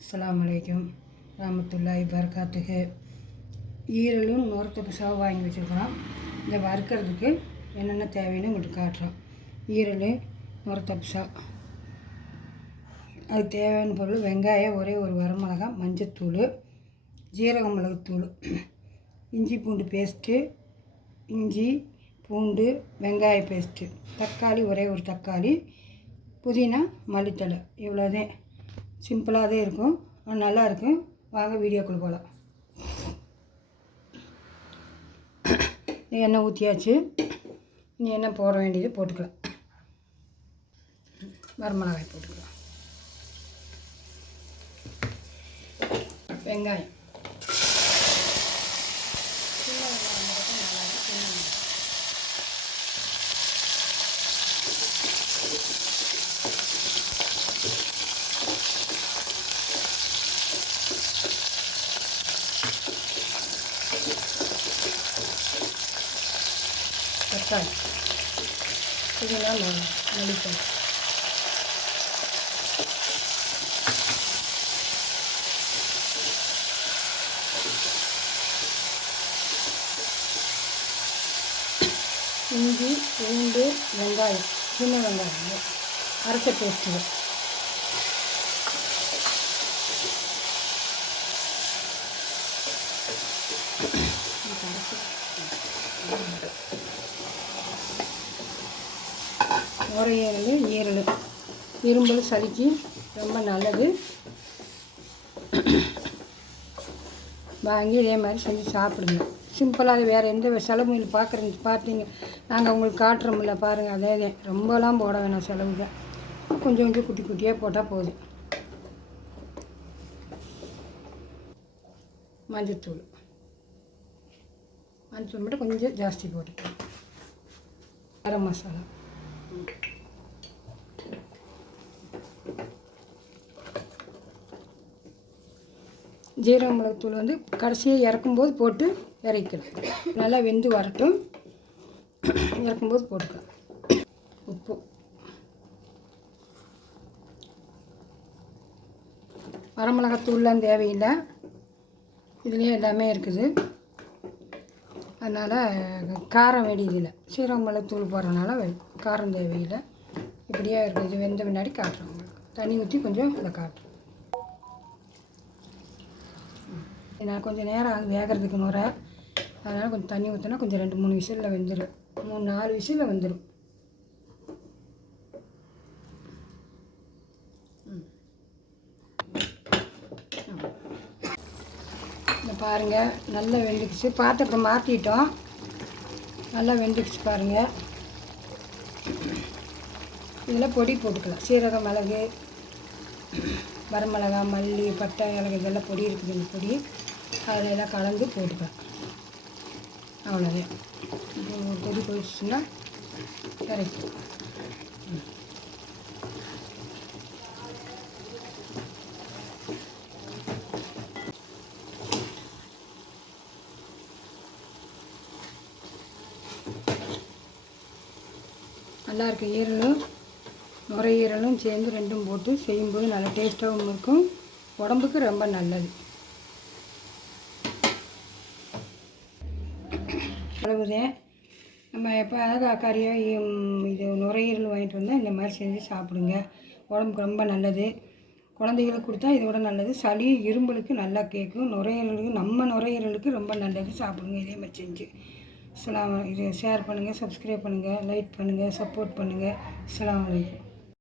அஸ்லாம் வலைக்கம் ராமத்துல்லாய் பர்காத்துக்கு ஈரலும் நோரத்தை பிசாவும் வாங்கி வச்சுருக்குறோம் இதை வறுக்கிறதுக்கு என்னென்ன தேவைன்னு உங்களுக்கு காட்டுறோம் ஈரல் நுரத்த பிசா. அது தேவையான பொருள் வெங்காயம் ஒரே ஒரு வரமிளகாய் மஞ்சத்தூள் ஜீரக மிளகுத்தூள். இஞ்சி பூண்டு பேஸ்ட்டு இஞ்சி பூண்டு வெங்காய பேஸ்ட்டு. தக்காளி ஒரே ஒரு தக்காளி புதினா மல்லித்தலை இவ்வளோதான் சிம்பிளாகவே இருக்கும். நல்லாயிருக்கும். வாங்க வீடியோக்குள்ளே போகலாம். எண்ணெய் ஊற்றியாச்சு நீ எண்ணெய் போட வேண்டியது போட்டுக்கலாம். வரமிளகாய் போட்டுக்கலாம். வெங்காயம் சின்ன வெங்காயம் மட்டும் நல்லா இருக்கும் சின்ன வெங்காயம் தக்காளி இதெல்லாம் நடிக்கணும் இஞ்சி பூண்டு வெங்காயம் சின்ன வெங்காயம் அரைச்ச பேஸ்ட்டு நுரையீரல் ஈரல் இரும்பல் சளிக்கு ரொம்ப நல்லது. வாங்கி இதே மாதிரி செஞ்சு சாப்பிடுங்க. சிம்பிளாக அது வேறு எந்த செலவும் பார்க்குறீங்க பார்த்தீங்க. நாங்கள் உங்களுக்கு காட்டுறோம்ல பாருங்கள் அதே இதே. ரொம்பலாம் போட வேணாம் செலவுங்க கொஞ்சம் கொஞ்சம் குட்டி குட்டியாக போட்டால் போதும். மஞ்சத்தூள். மஞ்சத்தூள் மட்டும் கொஞ்சம் ஜாஸ்தி போட்டுக்கலாம். கரம் மசாலா. ஜீரக மிளகுத்தூள் வந்து கடைசியாக இறக்கும்போது போட்டு இறக்கலாம் நல்லா வெந்து வரட்டும். இறக்கும்போது போட்டுக்கலாம். உப்பு. வரமிளகாத்தூள்லாம் தேவையில்லை. இதுலேயே எல்லாமே இருக்குது. அதனால் காரம் வெடிக்கலை சீரக மிளகுத்தூள் போடுறதுனால வெ- காரம் தேவையில்லை. இப்படியே இருக்குது இது வெந்த பின்னாடி காட்டுறேன் உங்களுக்கு. தண்ணி ஊற்றி கொஞ்சம் இதை காட்டுறேன் நான் கொஞ்சம் நேரம் ஆகும் வேகிறதுக்கு முறை அதனால் கொஞ்சம் தண்ணி ஊற்றினா கொஞ்சம் ரெண்டு மூணு விசிலில் வெந்துடும் மூணு நாலு விசிலில் வெந்துடும் பாருங்கள் நல்லா வெந்துக்குச்சு பாத்திரத்தை மாற்றிட்டோம் நல்லா வெந்துக்குச்சு பாருங்கள் இதில் பொடி போட்டுக்கலாம். சீரகம் மிளகு வரமிளகா மல்லி பட்டை இலகு இதெல்லாம் பொடி இருக்குது இந்த பொடி. அதில் எல்லாம் கலந்து போட்டுக்கலாம். அவ்வளோதான். இப்போ ஒரு பொடி போயிடுச்சுன்னா இறக்கி. நல்லாயிருக்கு ஈரலும் நுரையீரலும் சேர்ந்து ரெண்டும் போட்டு செய்யும்போது நல்லா டேஸ்ட்டாகவும் இருக்கும். உடம்புக்கு ரொம்ப நல்லது. அளவுதேன் நம்ம எப்போ கறியோ இது நுரையீரல் வாங்கிட்டு வந்தால் இந்த மாதிரி செஞ்சு சாப்பிடுங்க. உடம்புக்கு ரொம்ப நல்லது. குழந்தைகளுக்கு கொடுத்தா இதோட நல்லது. சளி இரும்பலுக்கு நல்லா கேட்கும். நுரையீரலுக்கு நம்ம நுரையீரலுக்கு ரொம்ப நல்லது. சாப்பிடுங்க இதே மாதிரி செஞ்சு. சலாம் இது ஷேர் பண்ணுங்கள் சப்ஸ்கிரைப் பண்ணுங்கள் லைக் பண்ணுங்கள் சப்போர்ட் பண்ணுங்கள் அஸ்ஸலாமு வலைக்கம்